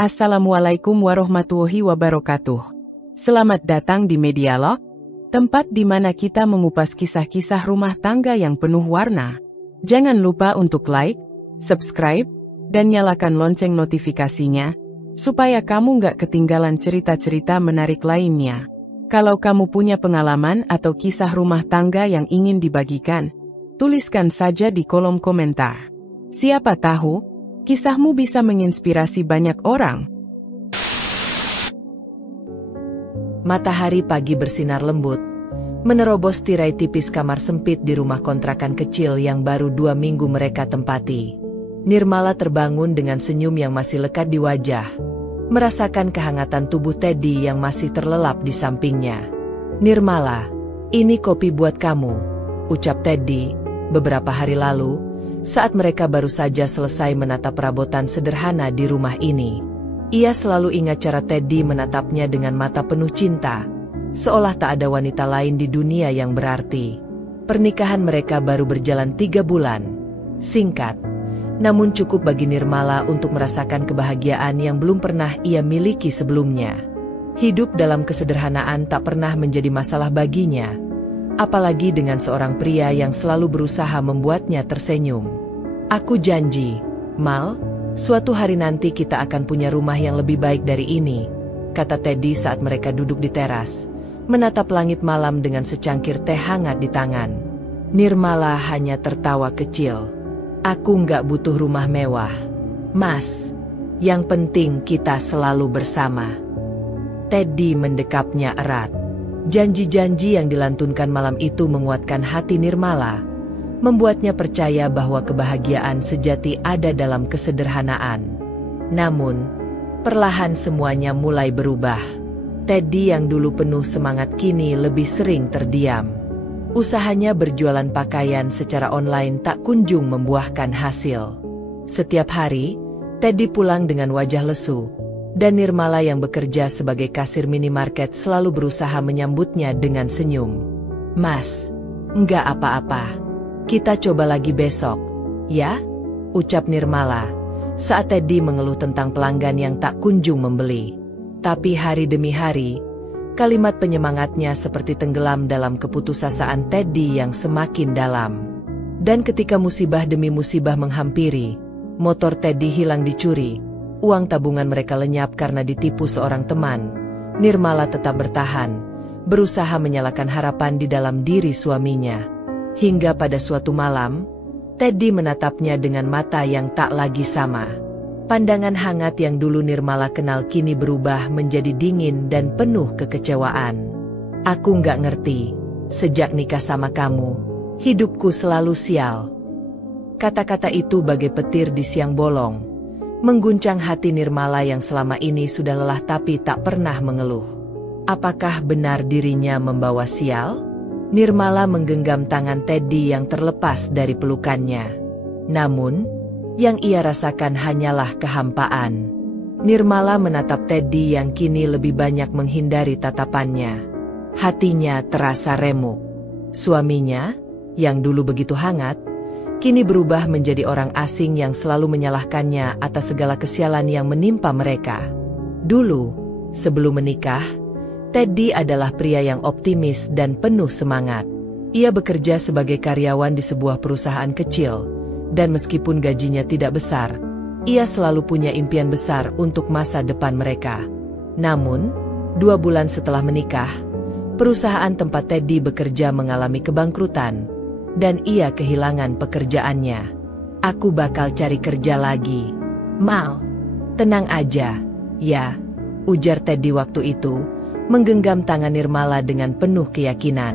Assalamualaikum warahmatullahi wabarakatuh. Selamat datang di Medialog, tempat di mana kita mengupas kisah-kisah rumah tangga yang penuh warna. Jangan lupa untuk like, subscribe, dan nyalakan lonceng notifikasinya, supaya kamu nggak ketinggalan cerita-cerita menarik lainnya. Kalau kamu punya pengalaman atau kisah rumah tangga yang ingin dibagikan, tuliskan saja di kolom komentar. Siapa tahu, kisahmu bisa menginspirasi banyak orang. Matahari pagi bersinar lembut, menerobos tirai tipis kamar sempit di rumah kontrakan kecil yang baru 2 minggu mereka tempati. Nirmala terbangun dengan senyum yang masih lekat di wajah, merasakan kehangatan tubuh Teddy yang masih terlelap di sampingnya. "Nirmala, ini kopi buat kamu," ucap Teddy beberapa hari lalu, saat mereka baru saja selesai menatap perabotan sederhana di rumah ini. Ia selalu ingat cara Teddy menatapnya dengan mata penuh cinta, seolah tak ada wanita lain di dunia yang berarti. Pernikahan mereka baru berjalan 3 bulan. Singkat, namun cukup bagi Nirmala untuk merasakan kebahagiaan yang belum pernah ia miliki sebelumnya. Hidup dalam kesederhanaan tak pernah menjadi masalah baginya, apalagi dengan seorang pria yang selalu berusaha membuatnya tersenyum. "Aku janji, Mal, suatu hari nanti kita akan punya rumah yang lebih baik dari ini," kata Teddy saat mereka duduk di teras, menatap langit malam dengan secangkir teh hangat di tangan. Nirmala hanya tertawa kecil. "Aku nggak butuh rumah mewah, Mas. Yang penting kita selalu bersama." Teddy mendekapnya erat. Janji-janji yang dilantunkan malam itu menguatkan hati Nirmala, membuatnya percaya bahwa kebahagiaan sejati ada dalam kesederhanaan. Namun, perlahan semuanya mulai berubah. Teddy yang dulu penuh semangat kini lebih sering terdiam. Usahanya berjualan pakaian secara online tak kunjung membuahkan hasil. Setiap hari, Teddy pulang dengan wajah lesu, dan Nirmala yang bekerja sebagai kasir minimarket selalu berusaha menyambutnya dengan senyum. "Mas, enggak apa-apa. Kita coba lagi besok, ya?" ucap Nirmala, saat Teddy mengeluh tentang pelanggan yang tak kunjung membeli. Tapi hari demi hari, kalimat penyemangatnya seperti tenggelam dalam keputusasaan Teddy yang semakin dalam. Dan ketika musibah demi musibah menghampiri, motor Teddy hilang dicuri, uang tabungan mereka lenyap karena ditipu seorang teman, Nirmala tetap bertahan, berusaha menyalakan harapan di dalam diri suaminya. Hingga pada suatu malam, Teddy menatapnya dengan mata yang tak lagi sama. Pandangan hangat yang dulu Nirmala kenal kini berubah menjadi dingin dan penuh kekecewaan. "Aku nggak ngerti, sejak nikah sama kamu, hidupku selalu sial." Kata-kata itu bagai petir di siang bolong, mengguncang hati Nirmala yang selama ini sudah lelah tapi tak pernah mengeluh. Apakah benar dirinya membawa sial? Nirmala menggenggam tangan Teddy yang terlepas dari pelukannya. Namun, yang ia rasakan hanyalah kehampaan. Nirmala menatap Teddy yang kini lebih banyak menghindari tatapannya. Hatinya terasa remuk. Suaminya, yang dulu begitu hangat, kini berubah menjadi orang asing yang selalu menyalahkannya atas segala kesialan yang menimpa mereka. Dulu, sebelum menikah, Teddy adalah pria yang optimis dan penuh semangat. Ia bekerja sebagai karyawan di sebuah perusahaan kecil, dan meskipun gajinya tidak besar, ia selalu punya impian besar untuk masa depan mereka. Namun, 2 bulan setelah menikah, perusahaan tempat Teddy bekerja mengalami kebangkrutan, dan ia kehilangan pekerjaannya. "Aku bakal cari kerja lagi, Mal. Tenang aja, ya," ujar Teddy waktu itu, menggenggam tangan Nirmala dengan penuh keyakinan.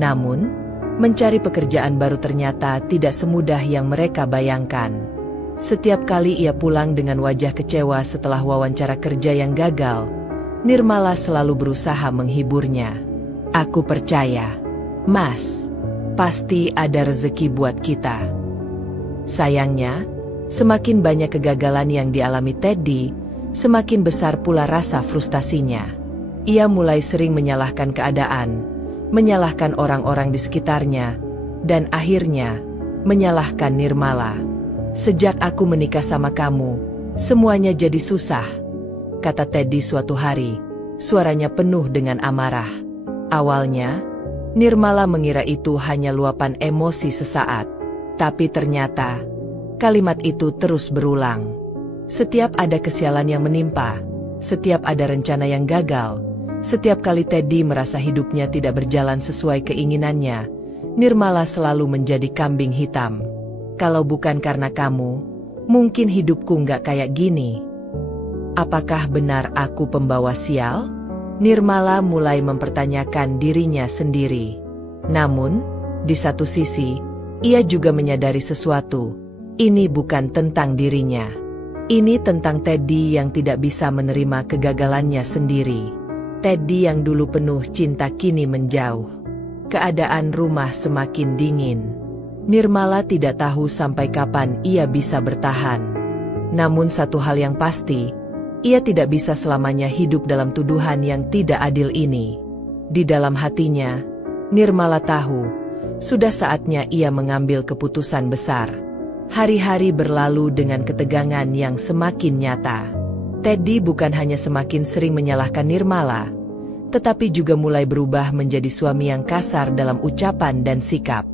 Namun, mencari pekerjaan baru ternyata tidak semudah yang mereka bayangkan. Setiap kali ia pulang dengan wajah kecewa setelah wawancara kerja yang gagal, Nirmala selalu berusaha menghiburnya. "Aku percaya, Mas. Pasti ada rezeki buat kita." Sayangnya, semakin banyak kegagalan yang dialami Teddy, semakin besar pula rasa frustasinya. Ia mulai sering menyalahkan keadaan, menyalahkan orang-orang di sekitarnya, dan akhirnya menyalahkan Nirmala. "Sejak aku menikah sama kamu, semuanya jadi susah," kata Teddy suatu hari. Suaranya penuh dengan amarah. Awalnya, Nirmala mengira itu hanya luapan emosi sesaat. Tapi ternyata, kalimat itu terus berulang. Setiap ada kesialan yang menimpa, setiap ada rencana yang gagal, setiap kali Teddy merasa hidupnya tidak berjalan sesuai keinginannya, Nirmala selalu menjadi kambing hitam. Kalau bukan karena kamu, mungkin hidupku nggak kayak gini. Apakah benar aku pembawa sial? Nirmala mulai mempertanyakan dirinya sendiri. Namun, di satu sisi, ia juga menyadari sesuatu. Ini bukan tentang dirinya. Ini tentang Teddy yang tidak bisa menerima kegagalannya sendiri. Teddy yang dulu penuh cinta kini menjauh. Keadaan rumah semakin dingin. Nirmala tidak tahu sampai kapan ia bisa bertahan. Namun satu hal yang pasti, ia tidak bisa selamanya hidup dalam tuduhan yang tidak adil ini. Di dalam hatinya, Nirmala tahu, sudah saatnya ia mengambil keputusan besar. Hari-hari berlalu dengan ketegangan yang semakin nyata. Teddy bukan hanya semakin sering menyalahkan Nirmala, tetapi juga mulai berubah menjadi suami yang kasar dalam ucapan dan sikap.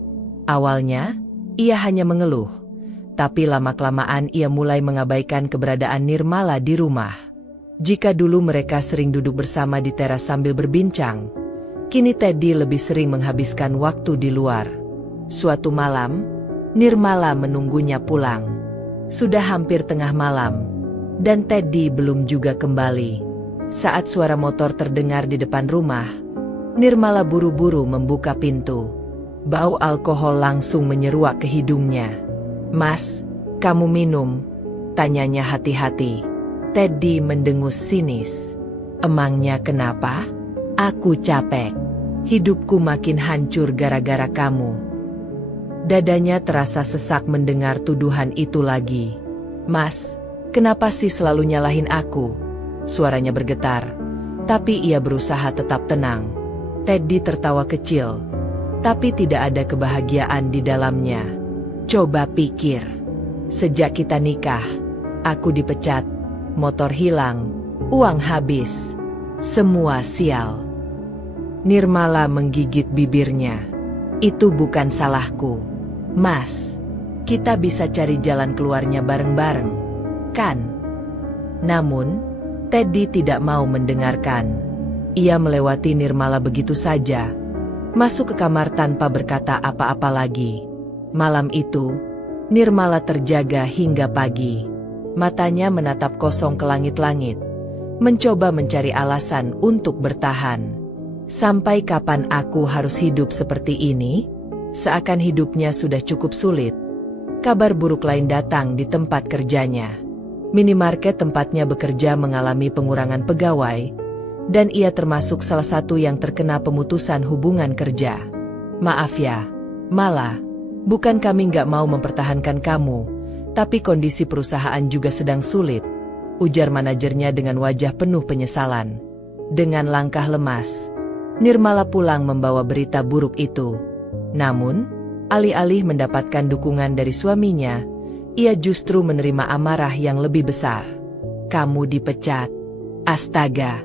Awalnya, ia hanya mengeluh, tapi lama-kelamaan ia mulai mengabaikan keberadaan Nirmala di rumah. Jika dulu mereka sering duduk bersama di teras sambil berbincang, kini Teddy lebih sering menghabiskan waktu di luar. Suatu malam, Nirmala menunggunya pulang. Sudah hampir tengah malam, dan Teddy belum juga kembali. Saat suara motor terdengar di depan rumah, Nirmala buru-buru membuka pintu. Bau alkohol langsung menyeruak ke hidungnya. "Mas, kamu minum?" tanyanya hati-hati. Teddy mendengus sinis. "Emangnya kenapa? Aku capek. Hidupku makin hancur gara-gara kamu." Dadanya terasa sesak mendengar tuduhan itu lagi. "Mas, kenapa sih selalu nyalahin aku?" Suaranya bergetar, tapi ia berusaha tetap tenang. Teddy tertawa kecil, tapi tidak ada kebahagiaan di dalamnya. "Coba pikir, sejak kita nikah, aku dipecat, motor hilang, uang habis, semua sial." Nirmala menggigit bibirnya. "Itu bukan salahku, Mas. Kita bisa cari jalan keluarnya bareng-bareng, kan?" Namun, Teddy tidak mau mendengarkan. Ia melewati Nirmala begitu saja, masuk ke kamar tanpa berkata apa-apa lagi. Malam itu, Nirmala terjaga hingga pagi. Matanya menatap kosong ke langit-langit, mencoba mencari alasan untuk bertahan. Sampai kapan aku harus hidup seperti ini? Seakan hidupnya sudah cukup sulit. Kabar buruk lain datang di tempat kerjanya. Minimarket tempatnya bekerja mengalami pengurangan pegawai, dan ia termasuk salah satu yang terkena pemutusan hubungan kerja. "Maaf ya, Mala, bukan kami nggak mau mempertahankan kamu, tapi kondisi perusahaan juga sedang sulit," ujar manajernya dengan wajah penuh penyesalan. Dengan langkah lemas, Nirmala pulang membawa berita buruk itu. Namun, alih-alih mendapatkan dukungan dari suaminya, ia justru menerima amarah yang lebih besar. "Kamu dipecat. Astaga,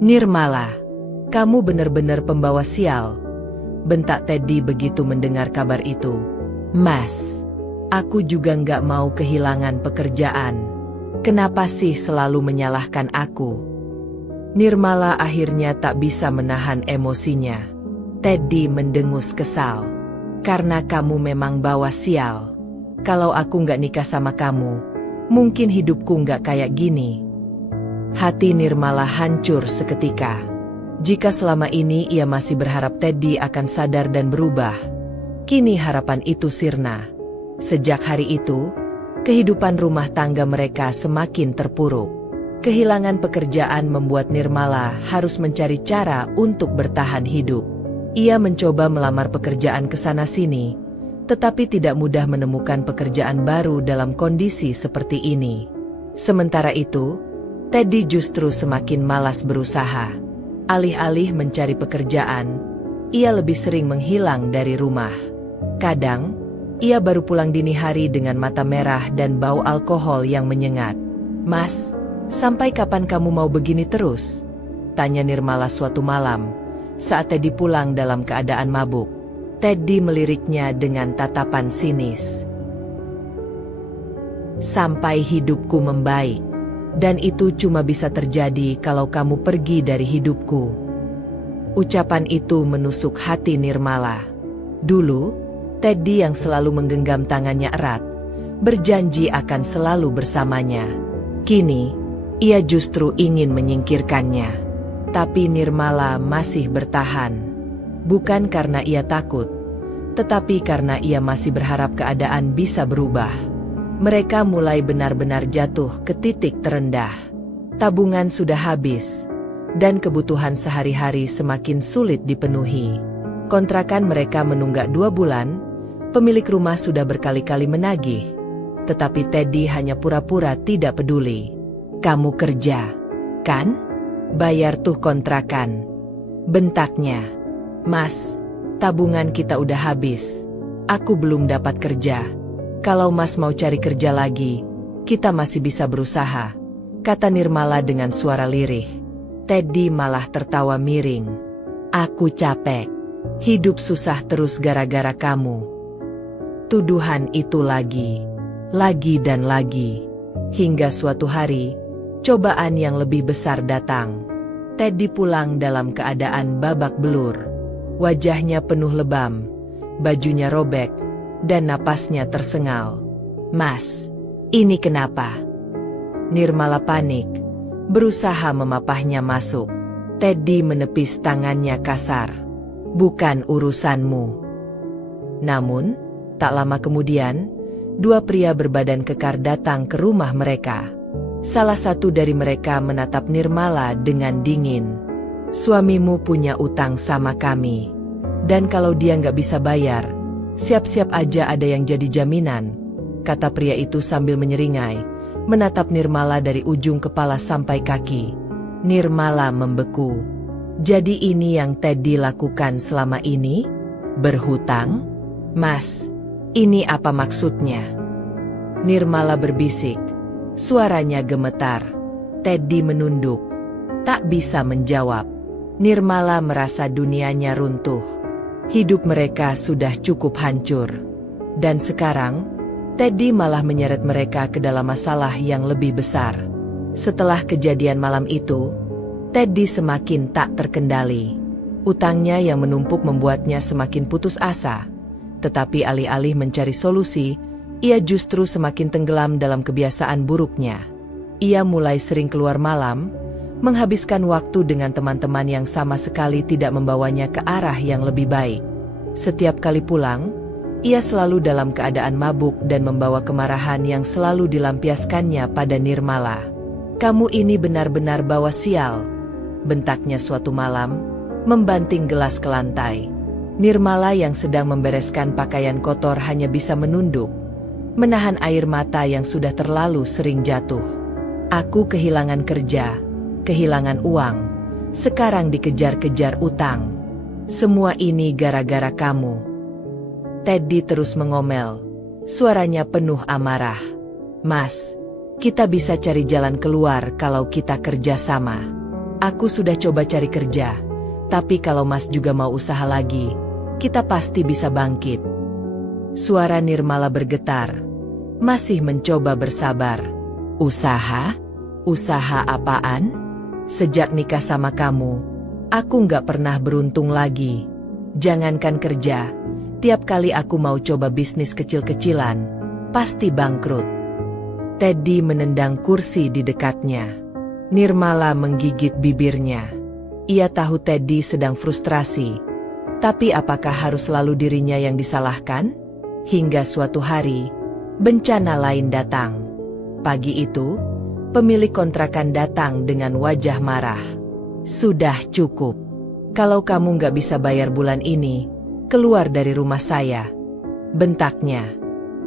Nirmala, kamu benar-benar pembawa sial," bentak Teddy begitu mendengar kabar itu. "Mas, aku juga nggak mau kehilangan pekerjaan. Kenapa sih selalu menyalahkan aku?" Nirmala akhirnya tak bisa menahan emosinya. Teddy mendengus kesal. "Karena kamu memang bawa sial. Kalau aku nggak nikah sama kamu, mungkin hidupku nggak kayak gini." Hati Nirmala hancur seketika. Jika selama ini ia masih berharap Teddy akan sadar dan berubah, kini harapan itu sirna. Sejak hari itu, kehidupan rumah tangga mereka semakin terpuruk. Kehilangan pekerjaan membuat Nirmala harus mencari cara untuk bertahan hidup. Ia mencoba melamar pekerjaan ke sana-sini, tetapi tidak mudah menemukan pekerjaan baru dalam kondisi seperti ini. Sementara itu, Teddy justru semakin malas berusaha. Alih-alih mencari pekerjaan, ia lebih sering menghilang dari rumah. Kadang, ia baru pulang dini hari dengan mata merah dan bau alkohol yang menyengat. "Mas, Sampai kapan kamu mau begini terus? Tanya Nirmala suatu malam, saat Teddy pulang dalam keadaan mabuk. Teddy meliriknya dengan tatapan sinis. Sampai hidupku membaik. Dan itu cuma bisa terjadi kalau kamu pergi dari hidupku. Ucapan itu menusuk hati Nirmala. Dulu, Teddy yang selalu menggenggam tangannya erat, berjanji akan selalu bersamanya. Kini, ia justru ingin menyingkirkannya. Tapi Nirmala masih bertahan. Bukan karena ia takut, tetapi karena ia masih berharap keadaan bisa berubah. Mereka mulai benar-benar jatuh ke titik terendah. Tabungan sudah habis, dan kebutuhan sehari-hari semakin sulit dipenuhi. Kontrakan mereka menunggak 2 bulan, pemilik rumah sudah berkali-kali menagih. Tetapi Teddy hanya pura-pura tidak peduli. Kamu kerja, kan? Bayar tuh kontrakan. Bentaknya. Mas, tabungan kita udah habis. Aku belum dapat kerja. Kalau Mas mau cari kerja lagi, kita masih bisa berusaha, kata Nirmala dengan suara lirih. Teddy malah tertawa miring. Aku capek. Hidup susah terus gara-gara kamu. Tuduhan itu lagi dan lagi. Hingga suatu hari, cobaan yang lebih besar datang. Teddy pulang dalam keadaan babak belur. Wajahnya penuh lebam, bajunya robek, dan napasnya tersengal. Mas, ini kenapa? Nirmala panik, berusaha memapahnya masuk. Teddy menepis tangannya kasar. Bukan urusanmu. Namun, tak lama kemudian, 2 pria berbadan kekar datang ke rumah mereka. Salah satu dari mereka menatap Nirmala dengan dingin. Suamimu punya utang sama kami. Dan kalau dia nggak bisa bayar, siap-siap aja ada yang jadi jaminan, kata pria itu sambil menyeringai, menatap Nirmala dari ujung kepala sampai kaki. Nirmala membeku. Jadi ini yang Teddy lakukan selama ini? Berhutang? Mas, ini apa maksudnya? Nirmala berbisik. Suaranya gemetar. Teddy menunduk. Tak bisa menjawab. Nirmala merasa dunianya runtuh. Hidup mereka sudah cukup hancur. Dan sekarang, Teddy malah menyeret mereka ke dalam masalah yang lebih besar. Setelah kejadian malam itu, Teddy semakin tak terkendali. Utangnya yang menumpuk membuatnya semakin putus asa. Tetapi alih-alih mencari solusi, ia justru semakin tenggelam dalam kebiasaan buruknya. Ia mulai sering keluar malam, menghabiskan waktu dengan teman-teman yang sama sekali tidak membawanya ke arah yang lebih baik. Setiap kali pulang, ia selalu dalam keadaan mabuk dan membawa kemarahan yang selalu dilampiaskannya pada Nirmala. Kamu ini benar-benar bawa sial, bentaknya suatu malam, membanting gelas ke lantai. Nirmala yang sedang membereskan pakaian kotor hanya bisa menunduk, menahan air mata yang sudah terlalu sering jatuh. Aku kehilangan kerja, kehilangan uang, sekarang dikejar-kejar utang. Semua ini gara-gara kamu. Teddy terus mengomel, suaranya penuh amarah. Mas, kita bisa cari jalan keluar kalau kita kerja sama. Aku sudah coba cari kerja, tapi kalau Mas juga mau usaha lagi, kita pasti bisa bangkit. Suara Nirmala bergetar, masih mencoba bersabar. Usaha? Usaha apaan? Sejak nikah sama kamu, aku nggak pernah beruntung lagi. Jangankan kerja, tiap kali aku mau coba bisnis kecil-kecilan, pasti bangkrut. Teddy menendang kursi di dekatnya. Nirmala menggigit bibirnya. Ia tahu Teddy sedang frustrasi. Tapi apakah harus selalu dirinya yang disalahkan? Hingga suatu hari, bencana lain datang. Pagi itu, pemilik kontrakan datang dengan wajah marah. Sudah cukup. Kalau kamu nggak bisa bayar bulan ini, keluar dari rumah saya, bentaknya.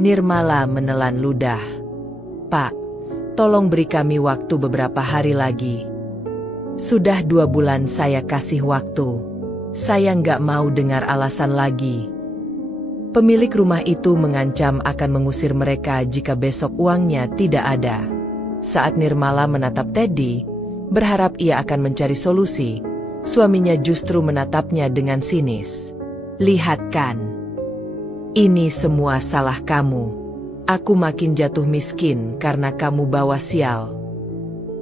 Nirmala menelan ludah. Pak, tolong beri kami waktu beberapa hari lagi. Sudah 2 bulan saya kasih waktu. Saya nggak mau dengar alasan lagi. Pemilik rumah itu mengancam akan mengusir mereka jika besok uangnya tidak ada. Saat Nirmala menatap Teddy, berharap ia akan mencari solusi, suaminya justru menatapnya dengan sinis. "Lihat kan, ini semua salah kamu. Aku makin jatuh miskin karena kamu bawa sial."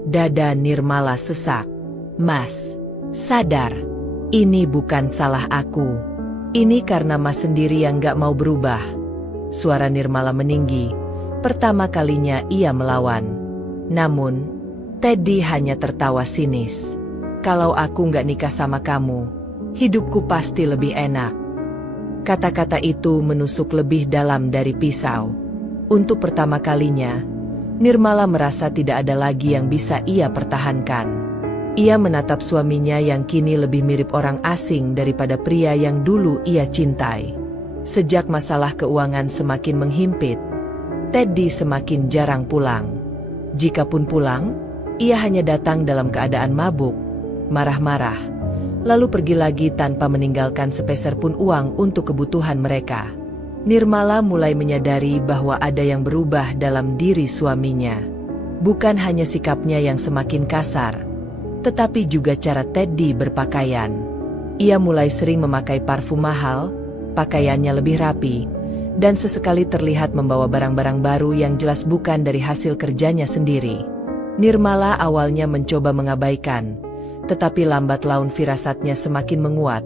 Dada Nirmala sesak. "Mas, sadar, ini bukan salah aku. Ini karena Mas sendiri yang gak mau berubah." Suara Nirmala meninggi. Pertama kalinya ia melawan. Namun, Teddy hanya tertawa sinis. "Kalau aku gak nikah sama kamu, hidupku pasti lebih enak." Kata-kata itu menusuk lebih dalam dari pisau. Untuk pertama kalinya, Nirmala merasa tidak ada lagi yang bisa ia pertahankan. Ia menatap suaminya yang kini lebih mirip orang asing daripada pria yang dulu ia cintai. Sejak masalah keuangan semakin menghimpit, Teddy semakin jarang pulang. Jikapun pulang, ia hanya datang dalam keadaan mabuk, marah-marah, lalu pergi lagi tanpa meninggalkan sepeser pun uang untuk kebutuhan mereka. Nirmala mulai menyadari bahwa ada yang berubah dalam diri suaminya. Bukan hanya sikapnya yang semakin kasar, tetapi juga cara Teddy berpakaian. Ia mulai sering memakai parfum mahal, pakaiannya lebih rapi, dan sesekali terlihat membawa barang-barang baru yang jelas bukan dari hasil kerjanya sendiri. Nirmala awalnya mencoba mengabaikan, tetapi lambat laun firasatnya semakin menguat.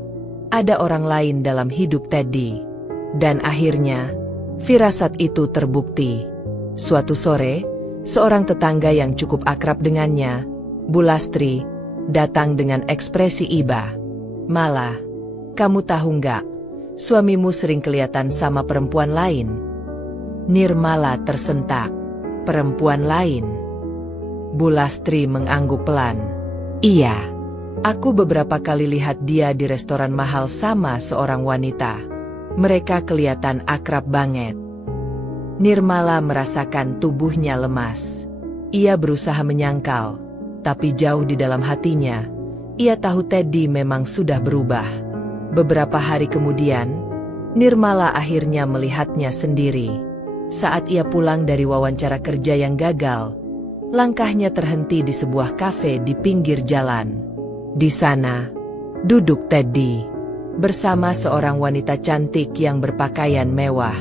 Ada orang lain dalam hidup Teddy. Dan akhirnya, firasat itu terbukti. Suatu sore, seorang tetangga yang cukup akrab dengannya, Bu Lastri, datang dengan ekspresi iba. "Mala, kamu tahu nggak? Suamimu sering kelihatan sama perempuan lain." Nirmala tersentak. "Perempuan lain?" Bu Lastri mengangguk pelan. "Iya, aku beberapa kali lihat dia di restoran mahal sama seorang wanita. Mereka kelihatan akrab banget." Nirmala merasakan tubuhnya lemas. Ia berusaha menyangkal, tapi jauh di dalam hatinya, ia tahu Teddy memang sudah berubah. Beberapa hari kemudian, Nirmala akhirnya melihatnya sendiri. Saat ia pulang dari wawancara kerja yang gagal, langkahnya terhenti di sebuah kafe di pinggir jalan. Di sana, duduk Teddy bersama seorang wanita cantik yang berpakaian mewah.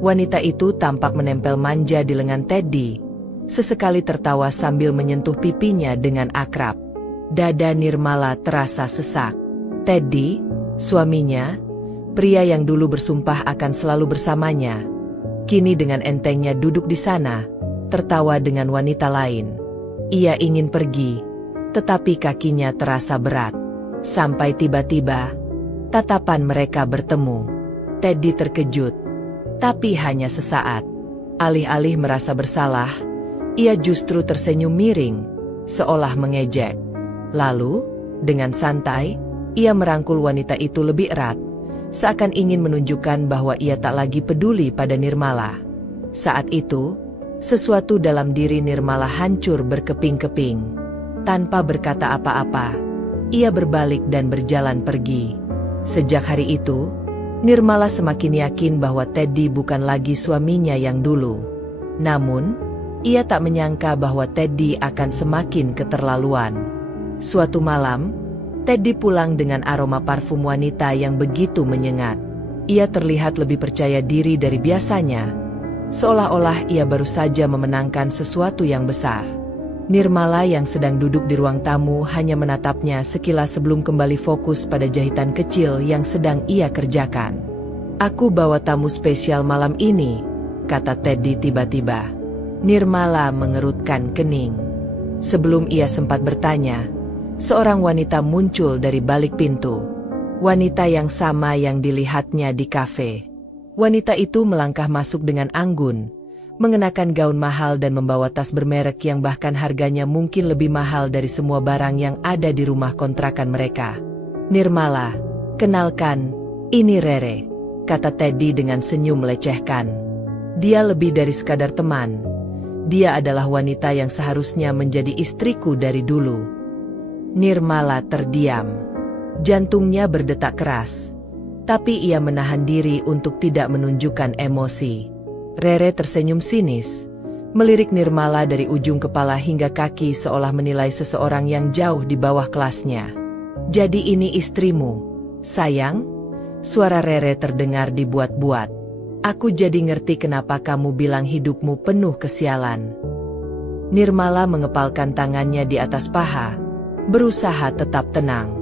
Wanita itu tampak menempel manja di lengan Teddy, sesekali tertawa sambil menyentuh pipinya dengan akrab. Dada Nirmala terasa sesak. Teddy, suaminya, pria yang dulu bersumpah akan selalu bersamanya, kini dengan entengnya duduk di sana, tertawa dengan wanita lain. Ia ingin pergi, tetapi kakinya terasa berat. Sampai tiba-tiba, tatapan mereka bertemu. Teddy terkejut, tapi hanya sesaat. Alih-alih merasa bersalah, ia justru tersenyum miring, seolah mengejek. Lalu, dengan santai, ia merangkul wanita itu lebih erat, seakan ingin menunjukkan bahwa ia tak lagi peduli pada Nirmala. Saat itu, sesuatu dalam diri Nirmala hancur berkeping-keping. Tanpa berkata apa-apa, ia berbalik dan berjalan pergi. Sejak hari itu, Nirmala semakin yakin bahwa Teddy bukan lagi suaminya yang dulu. Namun, ia tak menyangka bahwa Teddy akan semakin keterlaluan. Suatu malam, Teddy pulang dengan aroma parfum wanita yang begitu menyengat. Ia terlihat lebih percaya diri dari biasanya, seolah-olah ia baru saja memenangkan sesuatu yang besar. Nirmala yang sedang duduk di ruang tamu hanya menatapnya sekilas sebelum kembali fokus pada jahitan kecil yang sedang ia kerjakan. "Aku bawa tamu spesial malam ini," kata Teddy tiba-tiba. Nirmala mengerutkan kening. Sebelum ia sempat bertanya, seorang wanita muncul dari balik pintu. Wanita yang sama yang dilihatnya di kafe. Wanita itu melangkah masuk dengan anggun, mengenakan gaun mahal dan membawa tas bermerek yang bahkan harganya mungkin lebih mahal dari semua barang yang ada di rumah kontrakan mereka. "Nirmala, kenalkan, ini Rere," kata Teddy dengan senyum melecehkan. "Dia lebih dari sekadar teman. Dia adalah wanita yang seharusnya menjadi istriku dari dulu." Nirmala terdiam. Jantungnya berdetak keras, tapi ia menahan diri untuk tidak menunjukkan emosi. Rere tersenyum sinis, melirik Nirmala dari ujung kepala hingga kaki seolah menilai seseorang yang jauh di bawah kelasnya. "Jadi ini istrimu, sayang?" Suara Rere terdengar dibuat-buat. "Aku jadi ngerti kenapa kamu bilang hidupmu penuh kesialan." Nirmala mengepalkan tangannya di atas paha, berusaha tetap tenang.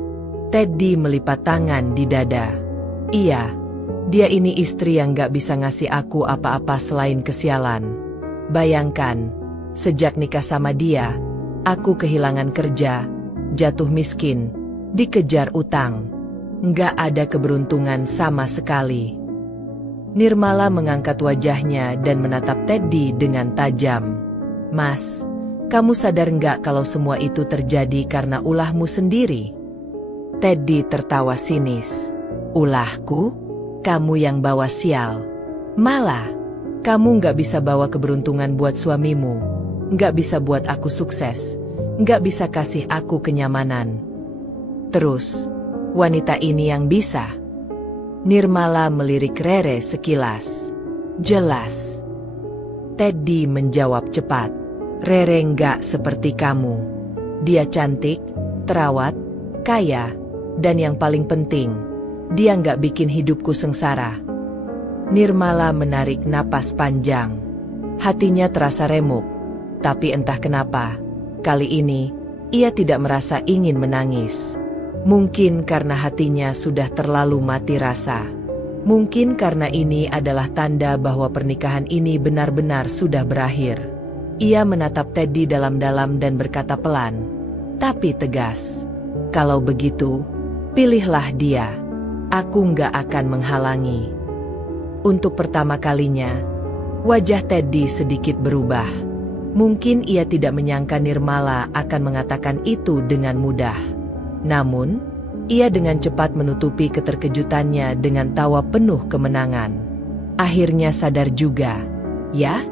Teddy melipat tangan di dada. "Iya, dia ini istri yang gak bisa ngasih aku apa-apa selain kesialan. Bayangkan, sejak nikah sama dia, aku kehilangan kerja, jatuh miskin, dikejar utang. Nggak ada keberuntungan sama sekali." Nirmala mengangkat wajahnya dan menatap Teddy dengan tajam. "Mas, kamu sadar nggak kalau semua itu terjadi karena ulahmu sendiri?" Teddy tertawa sinis. "Ulahku? Kamu yang bawa sial. Malah, kamu nggak bisa bawa keberuntungan buat suamimu, nggak bisa buat aku sukses, nggak bisa kasih aku kenyamanan. Terus, wanita ini yang bisa." Nirmala melirik Rere sekilas. "Jelas." Teddy menjawab cepat. "Rere nggak seperti kamu. Dia cantik, terawat, kaya, dan yang paling penting, dia nggak bikin hidupku sengsara." Nirmala menarik napas panjang. Hatinya terasa remuk, tapi entah kenapa, kali ini, ia tidak merasa ingin menangis. Mungkin karena hatinya sudah terlalu mati rasa. Mungkin karena ini adalah tanda bahwa pernikahan ini benar-benar sudah berakhir. Ia menatap Teddy dalam-dalam dan berkata pelan, tapi tegas, "Kalau begitu, pilihlah dia. Aku nggak akan menghalangi." Untuk pertama kalinya, wajah Teddy sedikit berubah. Mungkin ia tidak menyangka Nirmala akan mengatakan itu dengan mudah. Namun, ia dengan cepat menutupi keterkejutannya dengan tawa penuh kemenangan. Akhirnya sadar juga. "Ya,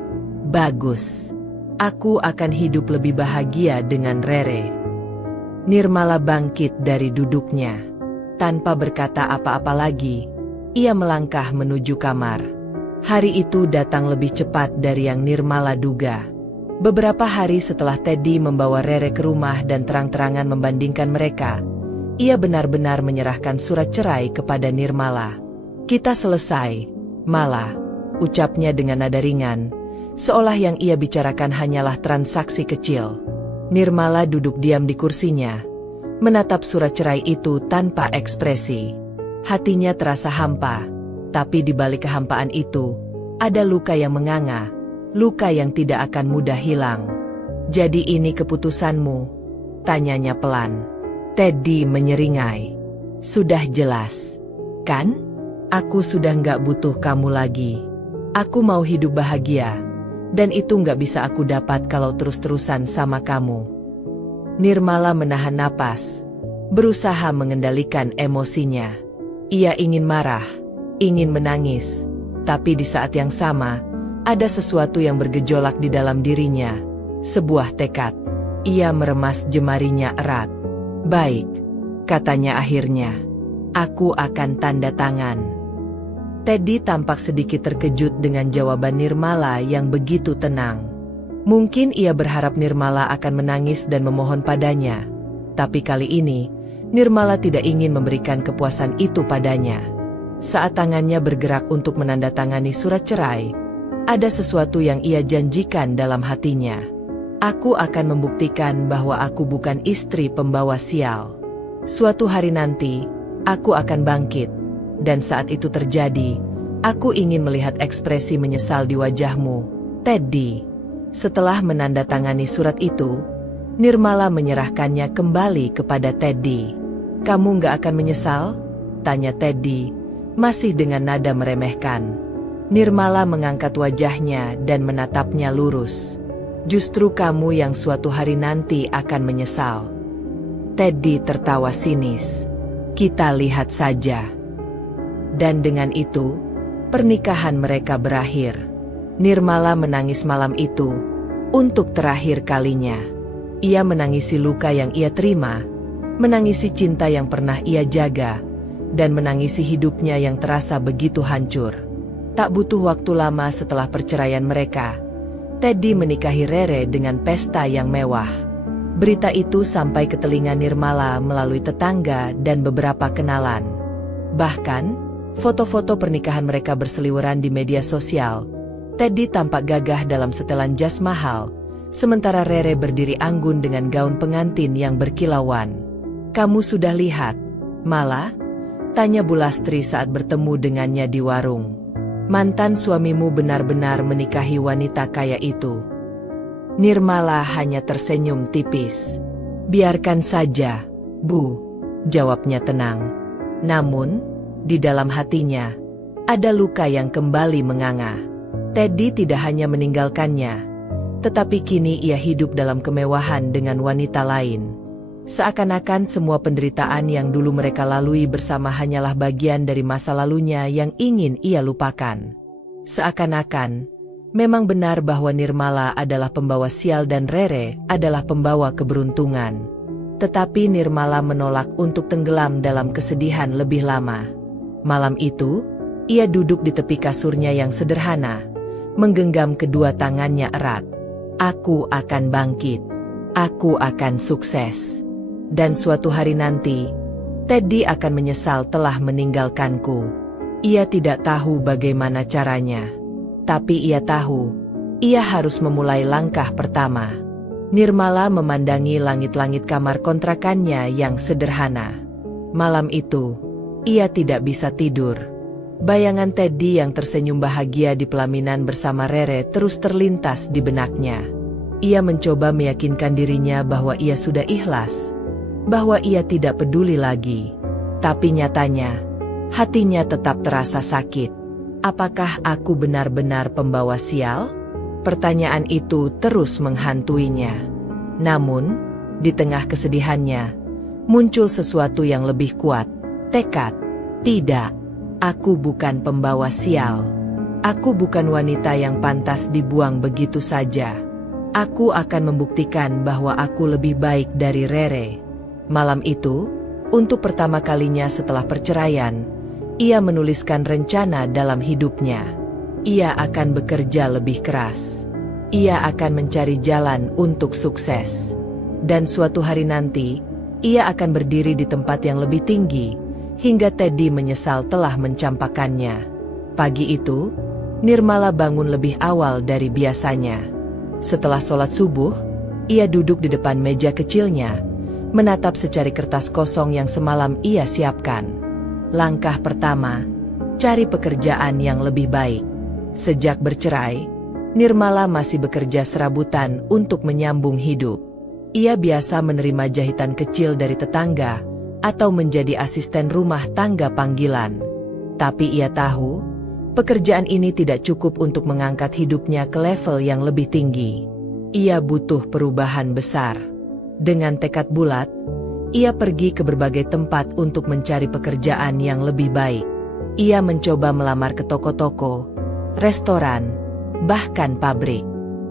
bagus. Aku akan hidup lebih bahagia dengan Rere." Nirmala bangkit dari duduknya. Tanpa berkata apa-apa lagi, ia melangkah menuju kamar. Hari itu datang lebih cepat dari yang Nirmala duga. Beberapa hari setelah Teddy membawa Rere ke rumah dan terang-terangan membandingkan mereka, ia benar-benar menyerahkan surat cerai kepada Nirmala. "Kita selesai, Mala," ucapnya dengan nada ringan, seolah yang ia bicarakan hanyalah transaksi kecil. Nirmala duduk diam di kursinya, menatap surat cerai itu tanpa ekspresi. Hatinya terasa hampa, tapi di balik kehampaan itu, ada luka yang menganga. Luka yang tidak akan mudah hilang. "Jadi ini keputusanmu?" tanyanya pelan. Teddy menyeringai. "Sudah jelas, kan? Aku sudah nggak butuh kamu lagi. Aku mau hidup bahagia, dan itu nggak bisa aku dapat kalau terus-terusan sama kamu." Nirmala menahan napas, berusaha mengendalikan emosinya. Ia ingin marah, ingin menangis, tapi di saat yang sama, ada sesuatu yang bergejolak di dalam dirinya, sebuah tekad. Ia meremas jemarinya erat. "Baik," katanya akhirnya. "Aku akan tanda tangan." Teddy tampak sedikit terkejut dengan jawaban Nirmala yang begitu tenang. Mungkin ia berharap Nirmala akan menangis dan memohon padanya. Tapi kali ini, Nirmala tidak ingin memberikan kepuasan itu padanya. Saat tangannya bergerak untuk menandatangani surat cerai, ada sesuatu yang ia janjikan dalam hatinya. "Aku akan membuktikan bahwa aku bukan istri pembawa sial. Suatu hari nanti, aku akan bangkit. Dan saat itu terjadi, aku ingin melihat ekspresi menyesal di wajahmu, Teddy." Setelah menandatangani surat itu, Nirmala menyerahkannya kembali kepada Teddy. "Kamu nggak akan menyesal?" tanya Teddy, masih dengan nada meremehkan. Nirmala mengangkat wajahnya dan menatapnya lurus. "Justru kamu yang suatu hari nanti akan menyesal." Teddy tertawa sinis. "Kita lihat saja." Dan dengan itu, pernikahan mereka berakhir. Nirmala menangis malam itu, untuk terakhir kalinya. Ia menangisi luka yang ia terima, menangisi cinta yang pernah ia jaga, dan menangisi hidupnya yang terasa begitu hancur. Tak butuh waktu lama setelah perceraian mereka, Teddy menikahi Rere dengan pesta yang mewah. Berita itu sampai ke telinga Nirmala melalui tetangga dan beberapa kenalan. Bahkan, foto-foto pernikahan mereka berseliweran di media sosial. Teddy tampak gagah dalam setelan jas mahal, sementara Rere berdiri anggun dengan gaun pengantin yang berkilauan. "Kamu sudah lihat, Mala?" tanya Bulastri saat bertemu dengannya di warung. "Mantan suamimu benar-benar menikahi wanita kaya itu?" Nirmala hanya tersenyum tipis. "Biarkan saja, Bu," jawabnya tenang. Namun, di dalam hatinya, ada luka yang kembali menganga. Teddy tidak hanya meninggalkannya, tetapi kini ia hidup dalam kemewahan dengan wanita lain. Seakan-akan semua penderitaan yang dulu mereka lalui bersama hanyalah bagian dari masa lalunya yang ingin ia lupakan. Seakan-akan, memang benar bahwa Nirmala adalah pembawa sial dan Rere adalah pembawa keberuntungan. Tetapi Nirmala menolak untuk tenggelam dalam kesedihan lebih lama. Malam itu, ia duduk di tepi kasurnya yang sederhana, menggenggam kedua tangannya erat. "Aku akan bangkit. Aku akan sukses. Dan suatu hari nanti, Teddy akan menyesal telah meninggalkanku." Ia tidak tahu bagaimana caranya. Tapi ia tahu, ia harus memulai langkah pertama. Nirmala memandangi langit-langit kamar kontrakannya yang sederhana. Malam itu, ia tidak bisa tidur. Bayangan Teddy yang tersenyum bahagia di pelaminan bersama Rere terus terlintas di benaknya. Ia mencoba meyakinkan dirinya bahwa ia sudah ikhlas, bahwa ia tidak peduli lagi. Tapi nyatanya, hatinya tetap terasa sakit. Apakah aku benar-benar pembawa sial? Pertanyaan itu terus menghantuinya. Namun, di tengah kesedihannya, muncul sesuatu yang lebih kuat. Tekad. Tidak, aku bukan pembawa sial. Aku bukan wanita yang pantas dibuang begitu saja. Aku akan membuktikan bahwa aku lebih baik dari Rere. Malam itu, untuk pertama kalinya setelah perceraian, ia menuliskan rencana dalam hidupnya. Ia akan bekerja lebih keras. Ia akan mencari jalan untuk sukses. Dan suatu hari nanti, ia akan berdiri di tempat yang lebih tinggi, hingga Teddy menyesal telah mencampakkannya. Pagi itu, Nirmala bangun lebih awal dari biasanya. Setelah sholat subuh, ia duduk di depan meja kecilnya, menatap secari kertas kosong yang semalam ia siapkan. Langkah pertama, cari pekerjaan yang lebih baik. Sejak bercerai, Nirmala masih bekerja serabutan untuk menyambung hidup. Ia biasa menerima jahitan kecil dari tetangga, atau menjadi asisten rumah tangga panggilan. Tapi ia tahu, pekerjaan ini tidak cukup untuk mengangkat hidupnya ke level yang lebih tinggi. Ia butuh perubahan besar. Dengan tekad bulat, ia pergi ke berbagai tempat untuk mencari pekerjaan yang lebih baik. Ia mencoba melamar ke toko-toko, restoran, bahkan pabrik.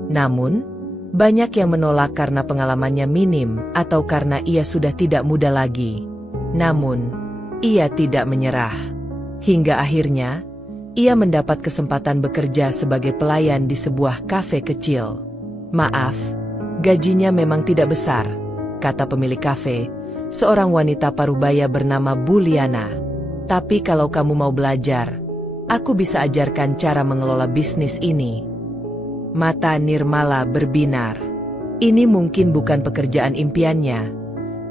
Namun, banyak yang menolak karena pengalamannya minim atau karena ia sudah tidak muda lagi. Namun, ia tidak menyerah. Hingga akhirnya, ia mendapat kesempatan bekerja sebagai pelayan di sebuah kafe kecil. "Maaf, gajinya memang tidak besar," kata pemilik kafe, seorang wanita parubaya bernama Buliana. "Tapi kalau kamu mau belajar, aku bisa ajarkan cara mengelola bisnis ini." Mata Nirmala berbinar. Ini mungkin bukan pekerjaan impiannya,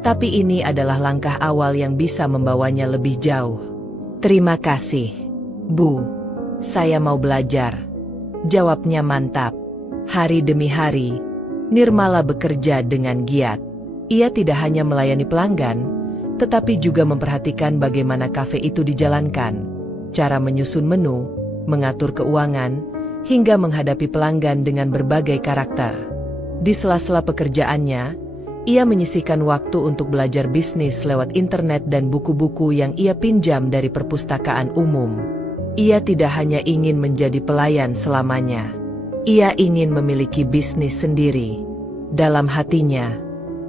tapi ini adalah langkah awal yang bisa membawanya lebih jauh. "Terima kasih, Bu. Saya mau belajar," jawabnya mantap. Hari demi hari, Nirmala bekerja dengan giat. Ia tidak hanya melayani pelanggan, tetapi juga memperhatikan bagaimana kafe itu dijalankan, cara menyusun menu, mengatur keuangan, hingga menghadapi pelanggan dengan berbagai karakter. Di sela-sela pekerjaannya, ia menyisihkan waktu untuk belajar bisnis lewat internet dan buku-buku yang ia pinjam dari perpustakaan umum. Ia tidak hanya ingin menjadi pelayan selamanya. Ia ingin memiliki bisnis sendiri. Dalam hatinya,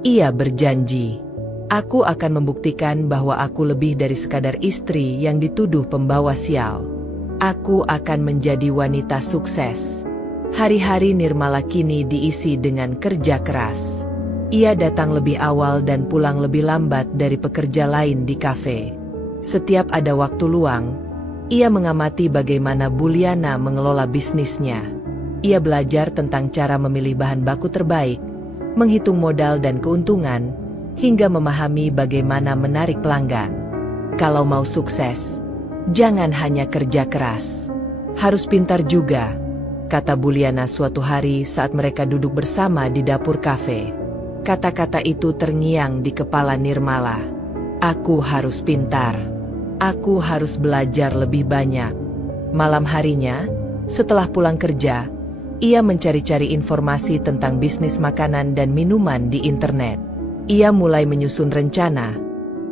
ia berjanji, "Aku akan membuktikan bahwa aku lebih dari sekadar istri yang dituduh pembawa sial. Aku akan menjadi wanita sukses." Hari-hari Nirmala kini diisi dengan kerja keras. Ia datang lebih awal dan pulang lebih lambat dari pekerja lain di kafe. Setiap ada waktu luang, ia mengamati bagaimana Buliana mengelola bisnisnya. Ia belajar tentang cara memilih bahan baku terbaik, menghitung modal dan keuntungan, hingga memahami bagaimana menarik pelanggan. Kalau mau sukses, jangan hanya kerja keras, harus pintar juga, kata Buliana suatu hari saat mereka duduk bersama di dapur kafe. Kata-kata itu terngiang di kepala Nirmala. Aku harus pintar. Aku harus belajar lebih banyak. Malam harinya, setelah pulang kerja, ia mencari-cari informasi tentang bisnis makanan dan minuman di internet. Ia mulai menyusun rencana.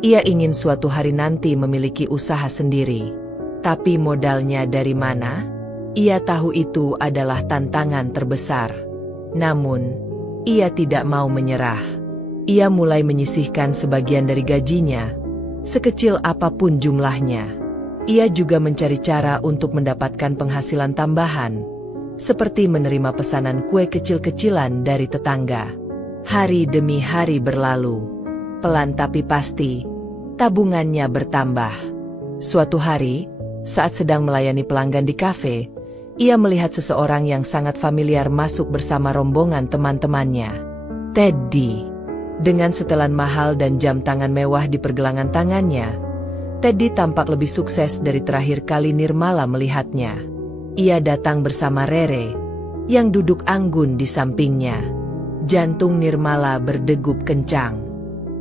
Ia ingin suatu hari nanti memiliki usaha sendiri. Tapi modalnya dari mana? Ia tahu itu adalah tantangan terbesar. Namun, ia tidak mau menyerah. Ia mulai menyisihkan sebagian dari gajinya, sekecil apapun jumlahnya. Ia juga mencari cara untuk mendapatkan penghasilan tambahan, seperti menerima pesanan kue kecil-kecilan dari tetangga. Hari demi hari berlalu. Pelan tapi pasti, tabungannya bertambah. Suatu hari, saat sedang melayani pelanggan di kafe, ia melihat seseorang yang sangat familiar masuk bersama rombongan teman-temannya. Teddy. Dengan setelan mahal dan jam tangan mewah di pergelangan tangannya, Teddy tampak lebih sukses dari terakhir kali Nirmala melihatnya. Ia datang bersama Rere, yang duduk anggun di sampingnya. Jantung Nirmala berdegup kencang.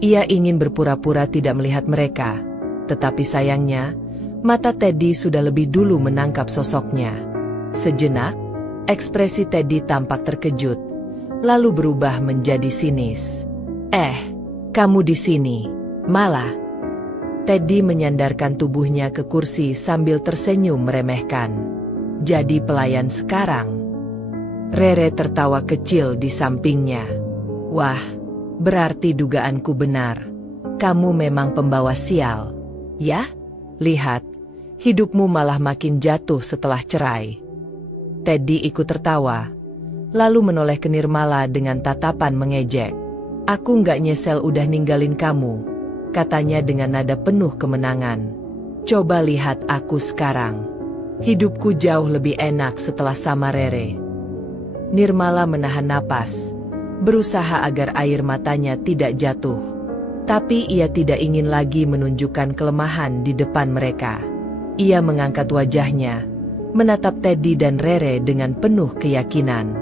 Ia ingin berpura-pura tidak melihat mereka, tetapi sayangnya, mata Teddy sudah lebih dulu menangkap sosoknya. Sejenak, ekspresi Teddy tampak terkejut, lalu berubah menjadi sinis. Kamu di sini, malah. Teddy menyandarkan tubuhnya ke kursi sambil tersenyum meremehkan. Jadi pelayan sekarang? Rere tertawa kecil di sampingnya. Wah, berarti dugaanku benar. Kamu memang pembawa sial. Ya? Lihat, hidupmu malah makin jatuh setelah cerai. Teddy ikut tertawa, lalu menoleh ke Nirmala dengan tatapan mengejek. Aku nggak nyesel udah ninggalin kamu, katanya dengan nada penuh kemenangan. Coba lihat aku sekarang. Hidupku jauh lebih enak setelah sama Rere. Nirmala menahan napas, berusaha agar air matanya tidak jatuh. Tapi ia tidak ingin lagi menunjukkan kelemahan di depan mereka. Ia mengangkat wajahnya, menatap Teddy dan Rere dengan penuh keyakinan.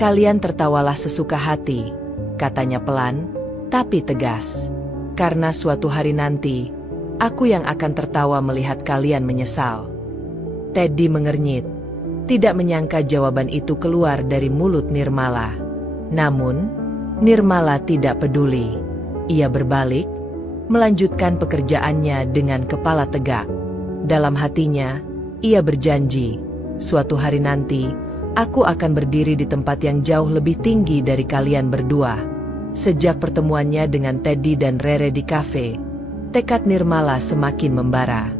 Kalian tertawalah sesuka hati, katanya pelan, tapi tegas. Karena suatu hari nanti, aku yang akan tertawa melihat kalian menyesal. Teddy mengernyit, tidak menyangka jawaban itu keluar dari mulut Nirmala. Namun, Nirmala tidak peduli. Ia berbalik, melanjutkan pekerjaannya dengan kepala tegak. Dalam hatinya, ia berjanji, suatu hari nanti, aku akan berdiri di tempat yang jauh lebih tinggi dari kalian berdua. Sejak pertemuannya dengan Teddy dan Rere di kafe, tekad Nirmala semakin membara.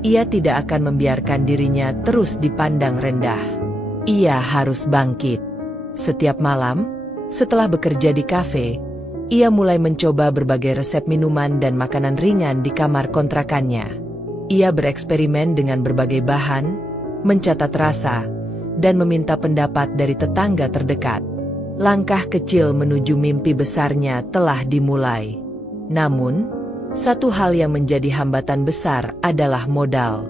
Ia tidak akan membiarkan dirinya terus dipandang rendah. Ia harus bangkit. Setiap malam, setelah bekerja di kafe, ia mulai mencoba berbagai resep minuman dan makanan ringan di kamar kontrakannya. Ia bereksperimen dengan berbagai bahan, mencatat rasa, dan meminta pendapat dari tetangga terdekat. Langkah kecil menuju mimpi besarnya telah dimulai. Namun, satu hal yang menjadi hambatan besar adalah modal.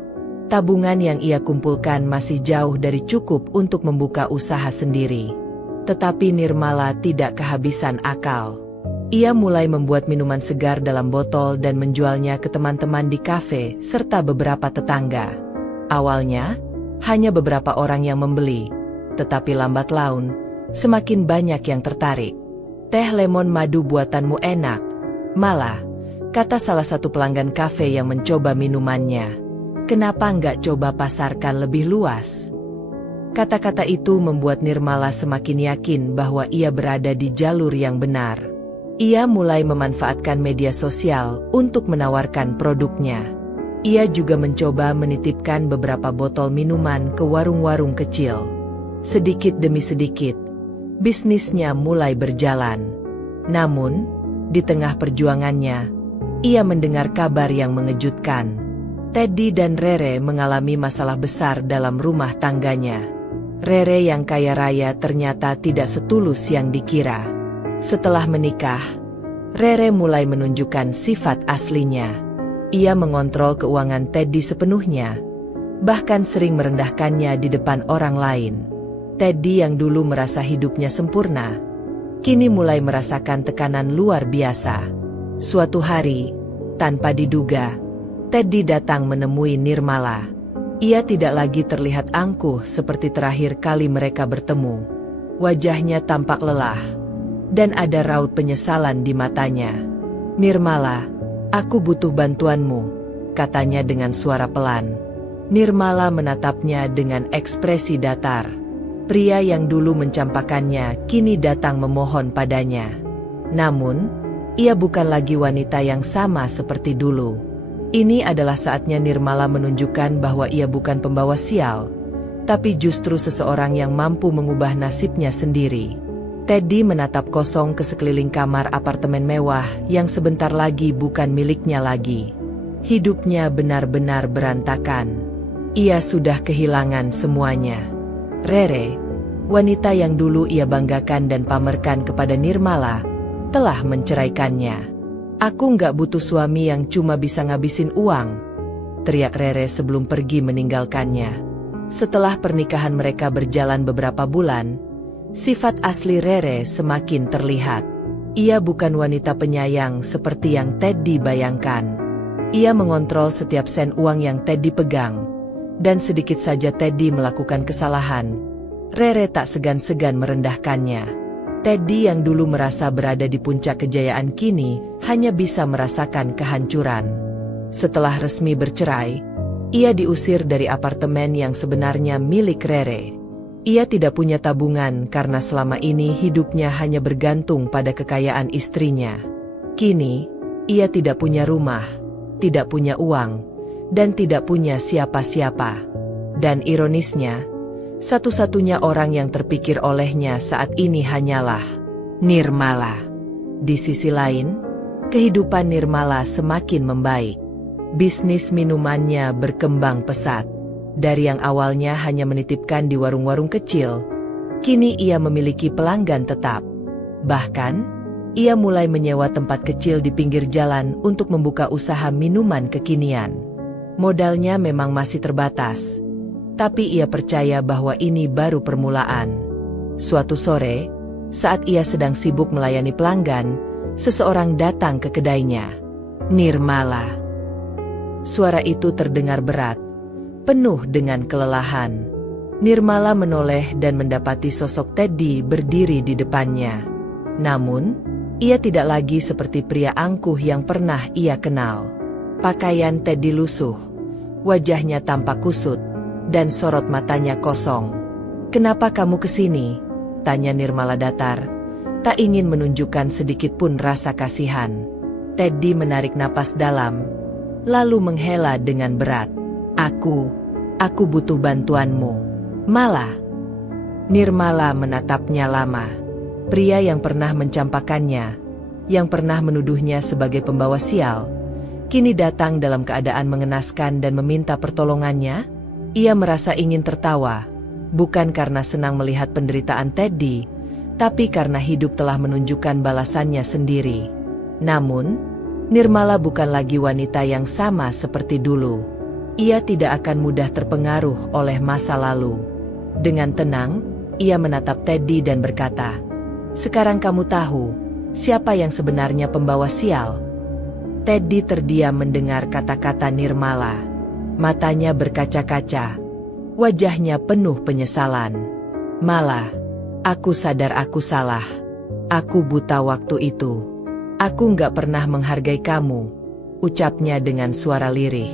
Tabungan yang ia kumpulkan masih jauh dari cukup untuk membuka usaha sendiri. Tetapi Nirmala tidak kehabisan akal. Ia mulai membuat minuman segar dalam botol dan menjualnya ke teman-teman di kafe serta beberapa tetangga. Awalnya, hanya beberapa orang yang membeli, tetapi lambat laun, semakin banyak yang tertarik. Teh lemon madu buatanmu enak, malah, kata salah satu pelanggan kafe yang mencoba minumannya. Kenapa nggak coba pasarkan lebih luas? Kata-kata itu membuat Nirmala semakin yakin bahwa ia berada di jalur yang benar. Ia mulai memanfaatkan media sosial untuk menawarkan produknya. Ia juga mencoba menitipkan beberapa botol minuman ke warung-warung kecil. Sedikit demi sedikit, bisnisnya mulai berjalan. Namun, di tengah perjuangannya, ia mendengar kabar yang mengejutkan. Teddy dan Rere mengalami masalah besar dalam rumah tangganya. Rere yang kaya raya ternyata tidak setulus yang dikira. Setelah menikah, Rere mulai menunjukkan sifat aslinya. Ia mengontrol keuangan Teddy sepenuhnya, bahkan sering merendahkannya di depan orang lain. Teddy yang dulu merasa hidupnya sempurna, kini mulai merasakan tekanan luar biasa. Suatu hari, tanpa diduga, Teddy datang menemui Nirmala. Ia tidak lagi terlihat angkuh seperti terakhir kali mereka bertemu. Wajahnya tampak lelah, dan ada raut penyesalan di matanya. "Nirmala, aku butuh bantuanmu," katanya dengan suara pelan. Nirmala menatapnya dengan ekspresi datar. Pria yang dulu mencampakannya kini datang memohon padanya. Namun, ia bukan lagi wanita yang sama seperti dulu. Ini adalah saatnya Nirmala menunjukkan bahwa ia bukan pembawa sial, tapi justru seseorang yang mampu mengubah nasibnya sendiri. Teddy menatap kosong ke sekeliling kamar apartemen mewah yang sebentar lagi bukan miliknya lagi. Hidupnya benar-benar berantakan. Ia sudah kehilangan semuanya. Rere, wanita yang dulu ia banggakan dan pamerkan kepada Nirmala, telah menceraikannya. "Aku nggak butuh suami yang cuma bisa ngabisin uang," teriak Rere sebelum pergi meninggalkannya. Setelah pernikahan mereka berjalan beberapa bulan, sifat asli Rere semakin terlihat. Ia bukan wanita penyayang seperti yang Teddy bayangkan. Ia mengontrol setiap sen uang yang Teddy pegang. Dan sedikit saja Teddy melakukan kesalahan, Rere tak segan-segan merendahkannya. Teddy yang dulu merasa berada di puncak kejayaan kini hanya bisa merasakan kehancuran. Setelah resmi bercerai, ia diusir dari apartemen yang sebenarnya milik Rere. Ia tidak punya tabungan karena selama ini hidupnya hanya bergantung pada kekayaan istrinya. Kini, ia tidak punya rumah, tidak punya uang, dan tidak punya siapa-siapa. Dan ironisnya, satu-satunya orang yang terpikir olehnya saat ini hanyalah Nirmala. Di sisi lain, kehidupan Nirmala semakin membaik. Bisnis minumannya berkembang pesat. Dari yang awalnya hanya menitipkan di warung-warung kecil, kini ia memiliki pelanggan tetap. Bahkan, ia mulai menyewa tempat kecil di pinggir jalan untuk membuka usaha minuman kekinian. Modalnya memang masih terbatas, tapi ia percaya bahwa ini baru permulaan. Suatu sore, saat ia sedang sibuk melayani pelanggan, seseorang datang ke kedainya. "Nirmala." Suara itu terdengar berat, penuh dengan kelelahan. Nirmala menoleh dan mendapati sosok Teddy berdiri di depannya. Namun, ia tidak lagi seperti pria angkuh yang pernah ia kenal. Pakaian Teddy lusuh, wajahnya tampak kusut, dan sorot matanya kosong. "Kenapa kamu kesini?" tanya Nirmala datar, tak ingin menunjukkan sedikit pun rasa kasihan. Teddy menarik napas dalam, lalu menghela dengan berat. Aku butuh bantuanmu, Mala." Nirmala menatapnya lama. Pria yang pernah mencampakannya, yang pernah menuduhnya sebagai pembawa sial, kini datang dalam keadaan mengenaskan dan meminta pertolongannya. Ia merasa ingin tertawa, bukan karena senang melihat penderitaan Teddy, tapi karena hidup telah menunjukkan balasannya sendiri. Namun, Nirmala bukan lagi wanita yang sama seperti dulu. Ia tidak akan mudah terpengaruh oleh masa lalu. Dengan tenang, ia menatap Teddy dan berkata, "Sekarang kamu tahu siapa yang sebenarnya pembawa sial?" Teddy terdiam mendengar kata-kata Nirmala. Matanya berkaca-kaca. Wajahnya penuh penyesalan. "Mala, aku sadar aku salah. Aku buta waktu itu. Aku nggak pernah menghargai kamu," ucapnya dengan suara lirih.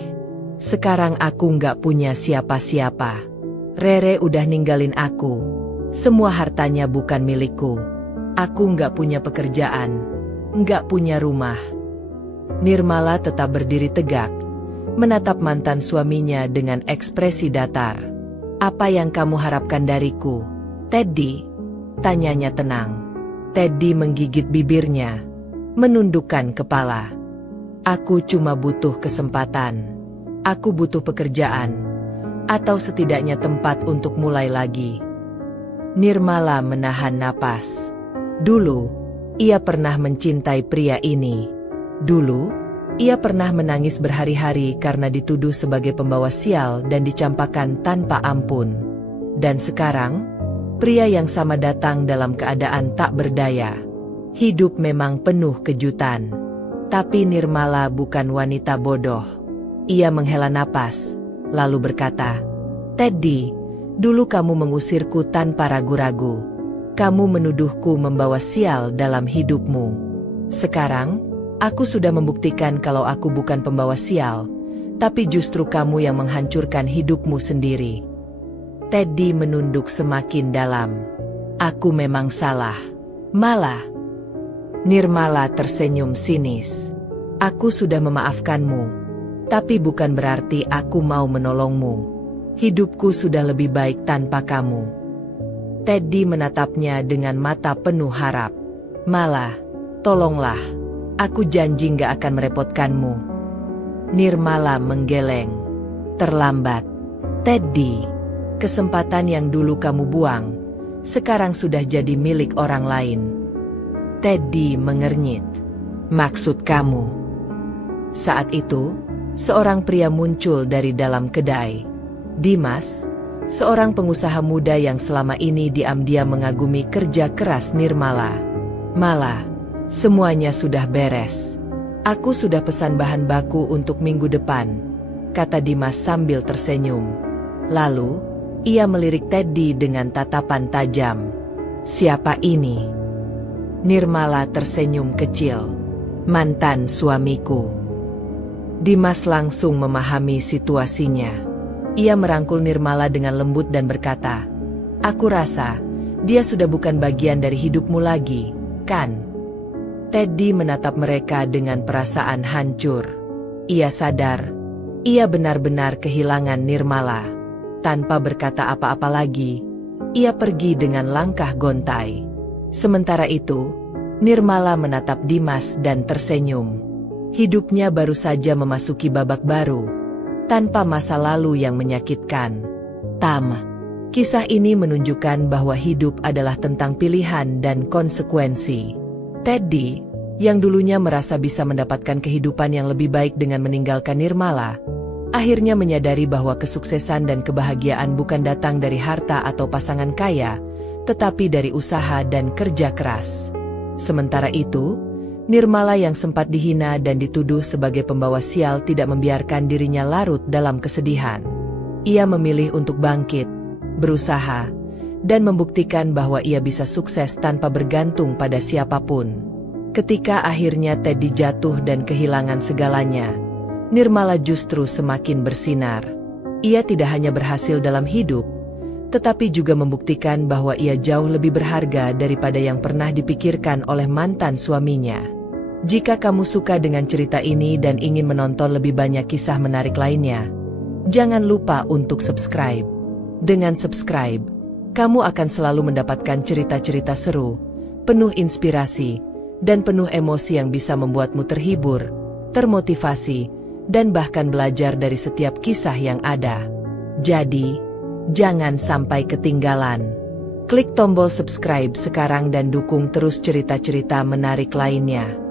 "Sekarang aku nggak punya siapa-siapa. Rere udah ninggalin aku. Semua hartanya bukan milikku. Aku nggak punya pekerjaan, nggak punya rumah." Nirmala tetap berdiri tegak, menatap mantan suaminya dengan ekspresi datar. "Apa yang kamu harapkan dariku?" Teddy? Tanyanya tenang. Teddy menggigit bibirnya, menundukkan kepala. Aku cuma butuh kesempatan. Aku butuh pekerjaan. Atau setidaknya tempat untuk mulai lagi. Nirmala menahan napas. Dulu, ia pernah mencintai pria ini. Dulu, ia pernah menangis berhari-hari karena dituduh sebagai pembawa sial dan dicampakkan tanpa ampun. Dan sekarang, pria yang sama datang dalam keadaan tak berdaya. Hidup memang penuh kejutan. Tapi Nirmala bukan wanita bodoh. Ia menghela napas, lalu berkata, Teddy, dulu kamu mengusirku tanpa ragu-ragu. Kamu menuduhku membawa sial dalam hidupmu. Sekarang, aku sudah membuktikan kalau aku bukan pembawa sial, tapi justru kamu yang menghancurkan hidupmu sendiri. Teddy menunduk semakin dalam. Aku memang salah. Malah. Nirmala tersenyum sinis. Aku sudah memaafkanmu, tapi bukan berarti aku mau menolongmu. Hidupku sudah lebih baik tanpa kamu. Teddy menatapnya dengan mata penuh harap. Malah, tolonglah. Aku janji gak akan merepotkanmu. Nirmala menggeleng. Terlambat. Teddy, kesempatan yang dulu kamu buang, sekarang sudah jadi milik orang lain. Teddy mengernyit. Maksud kamu? Saat itu, seorang pria muncul dari dalam kedai. Dimas, seorang pengusaha muda yang selama ini diam-diam mengagumi kerja keras Nirmala. Malah, semuanya sudah beres. Aku sudah pesan bahan baku untuk minggu depan, kata Dimas sambil tersenyum. Lalu, ia melirik Teddy dengan tatapan tajam. Siapa ini? Nirmala tersenyum kecil. Mantan suamiku. Dimas langsung memahami situasinya. Ia merangkul Nirmala dengan lembut dan berkata, Aku rasa, dia sudah bukan bagian dari hidupmu lagi, kan? Teddy menatap mereka dengan perasaan hancur. Ia sadar, ia benar-benar kehilangan Nirmala. Tanpa berkata apa-apa lagi, ia pergi dengan langkah gontai. Sementara itu, Nirmala menatap Dimas dan tersenyum. Hidupnya baru saja memasuki babak baru. Tanpa masa lalu yang menyakitkan. Kisah ini menunjukkan bahwa hidup adalah tentang pilihan dan konsekuensi. Teddy, yang dulunya merasa bisa mendapatkan kehidupan yang lebih baik dengan meninggalkan Nirmala, akhirnya menyadari bahwa kesuksesan dan kebahagiaan bukan datang dari harta atau pasangan kaya, tetapi dari usaha dan kerja keras. Sementara itu, Nirmala yang sempat dihina dan dituduh sebagai pembawa sial tidak membiarkan dirinya larut dalam kesedihan. Ia memilih untuk bangkit, berusaha, dan membuktikan bahwa ia bisa sukses tanpa bergantung pada siapapun. Ketika akhirnya Teddy jatuh dan kehilangan segalanya, Nirmala justru semakin bersinar. Ia tidak hanya berhasil dalam hidup, tetapi juga membuktikan bahwa ia jauh lebih berharga daripada yang pernah dipikirkan oleh mantan suaminya. Jika kamu suka dengan cerita ini dan ingin menonton lebih banyak kisah menarik lainnya, jangan lupa untuk subscribe. Dengan subscribe, kamu akan selalu mendapatkan cerita-cerita seru, penuh inspirasi, dan penuh emosi yang bisa membuatmu terhibur, termotivasi, dan bahkan belajar dari setiap kisah yang ada. Jadi, jangan sampai ketinggalan. Klik tombol subscribe sekarang dan dukung terus cerita-cerita menarik lainnya.